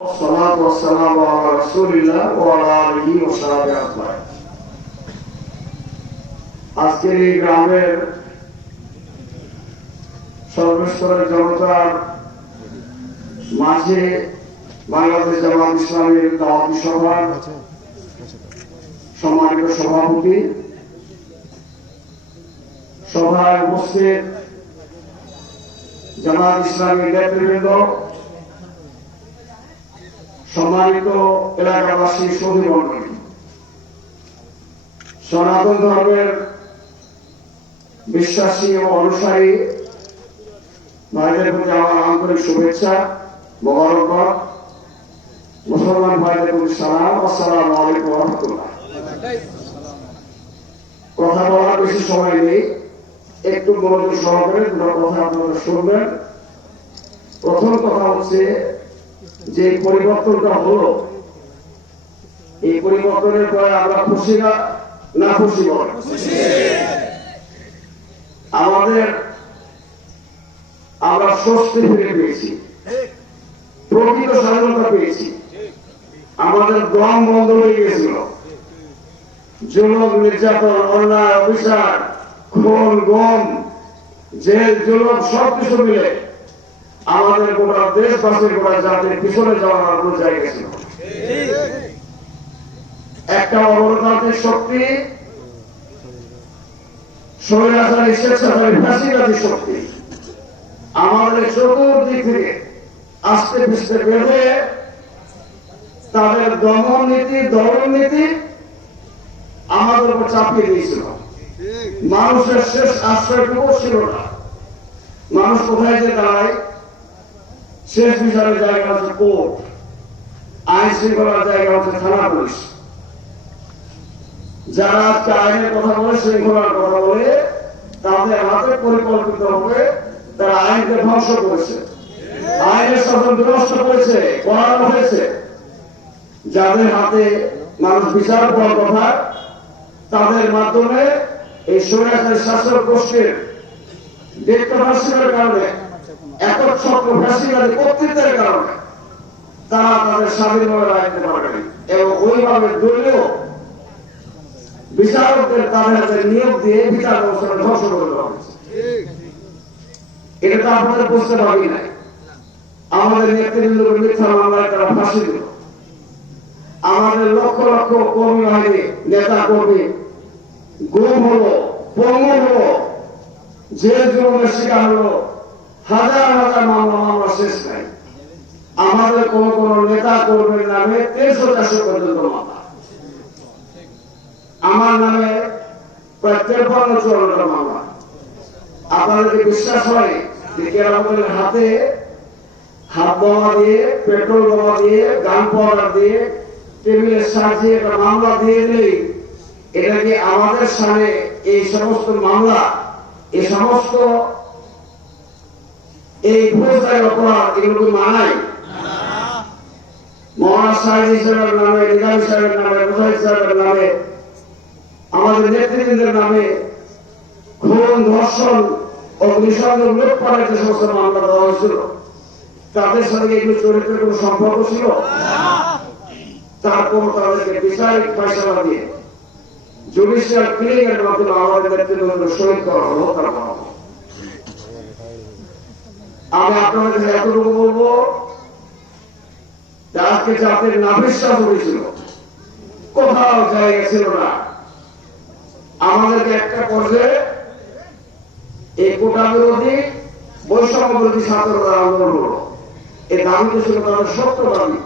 والصلاة والسلام على رسول الله وعلى آله وصحبه أجمعين। আজকের এই গ্রামের সর্বস্তরের জনতার মাঝে বাংলাদেশ জামাত ইসলামের দাওয়াতি সভার সম্মানিত সভাপতি, সভায় উপস্থিত জামাত ইসলামের নেতৃবৃন্দ, সম্মানিত এলাকাবাসী, সুধী মণ্ডলী, সনাতন ধর্মের বিশ্বাসী ও অনুসারী ভাইদের প্রতি আমার আন্তরিক শুভেচ্ছা, মোবারকবাদ। মুসলমান ভাইদের প্রতি সালাম, আসসালামু আলাইকুম ওয়া রাহমাতুল্লাহ। কথা বলার বেশি সময় নেই, একটু মনোযোগ সহকারে দুটো কথা আপনারা শুনবেন। প্রথম কথা হচ্ছে যে পরিবর্তনটা হলো, এই পরিবর্তনের পরে আমরা খুশি না খুশি বল? আমরা স্বস্তি ফিরে পেয়েছি, প্রকৃত স্বাধীনতা পেয়েছি। আমাদের দম বন্ধ হয়ে গিয়েছিল। জুলুম, নির্যাতন, অন্যায়, অবিচার, খুন, গম, জেল, জুলুম সবকিছু মিলে আমাদের গোটা দেশবাসীর গোটা জাতির পিছনে যাওয়ার কোনো জায়গা ছিল। একটা অগণতান্ত্রিক শক্তি, স্বৈরাচারী স্বেচ্ছাচারী ফাঁসিবাদী শক্তি আমাদের চতুর্দিক থেকে আস্তে পিছতে বেঁধে তাদের দমন নীতি, দমন নীতি আমাদের উপর চাপিয়ে দিয়েছিল। মানুষের শেষ আশ্রয়টুকু ছিল না। মানুষ কোথায় যে দাঁড়ায়? শেষ বিচারের জায়গা হচ্ছে কোর্ট, আইন শৃঙ্খলার জায়গা হচ্ছে থানা পুলিশ। যারা আজকে আইনের কথা বলে, শৃঙ্খলার কথা বলে, তাদের হাতে পরিকল্পিত হবে তারা আইনকে ধ্বংস করেছে, আইনের শাসন বিনষ্ট করেছে, করানো হয়েছে। যাদের হাতে মানুষ বিচার করার কথা, তাদের মাধ্যমে এই স্বৈরাচারী শাসক গোষ্ঠীর ডিক্টেটরশিপের কারণে, একক চক্র ফাঁসিবাদী কর্তৃত্বের কারণে তারা তাদের স্বাধীনভাবে রায় দিতে পারেনি এবং ওইভাবে দলীয় বিচারকদের তাদের হাতে নিয়োগ দিয়ে বিচার ব্যবস্থা ধ্বংস করে দেওয়া হয়েছে। এটা তো আপনাদের বুঝতে পারি নাই। আমাদের নেতৃবৃন্দকে মিথ্যা মামলায় তারা ফাঁসি দিল। আমাদের লক্ষ লক্ষ কর্মী বাহিনী, নেতা কর্মী গুম হলো, পঙ্গু হলো, জেল জুলুমের শিকার হলো, হাজার হাজার মামলা শেষ নাই। আমাদের কোন কোন নেতা কর্মীর নামে 300-400 পর্যন্ত মামলা, আমার নামে প্রায় 53-54টা মামলা। আপনাদেরকে বিশ্বাস হয় যে কেরামতের হাতে হাত বোমা দিয়ে, পেট্রোল বোমা দিয়ে, গান পাউডার দিয়ে, টেবিলের সাহায্যে একটা মামলা দিয়ে দিলেই এটা কি আমাদের সামনে এই সমস্ত মামলা, এই সমস্ত এই ফৌজদারি অপরাধ এগুলো মানায়? মহানা সাহেব হিসেবের নামে, নিজামী সাহেবের নামে, মুজাহিদ সাহেবের নামে, আমাদের নেতৃবৃন্দের নামে খুন, ধর্ষণ, অগ্নিসংযোগ, লুটপাটের যে সমস্ত মামলা দেওয়া হয়েছিল, তাদের সঙ্গে এগুলো চরিত্রের কোন সম্পর্ক ছিল? তারপর তাদেরকে বিচারিক ফয়সালা দিয়ে জুডিশিয়াল ক্লিনিং এর মাধ্যমে আমাদের নেতৃবৃন্দ শহীদ করা হলো, হত্যা করা হলো। আমি আপনাদের কাছে এতটুকু বলবো, আজকে জাতির নাভিশ্বাস হয়েছিল, কোথাও জায়গা ছিল না। আমাদেরকে একটা পর্যায়ে এই কোটা বিরোধী, বৈষম্য বিরোধী ছাত্ররা আন্দোলন হলো। এই দাবি তো ছিল তাদের সত্য দাবি।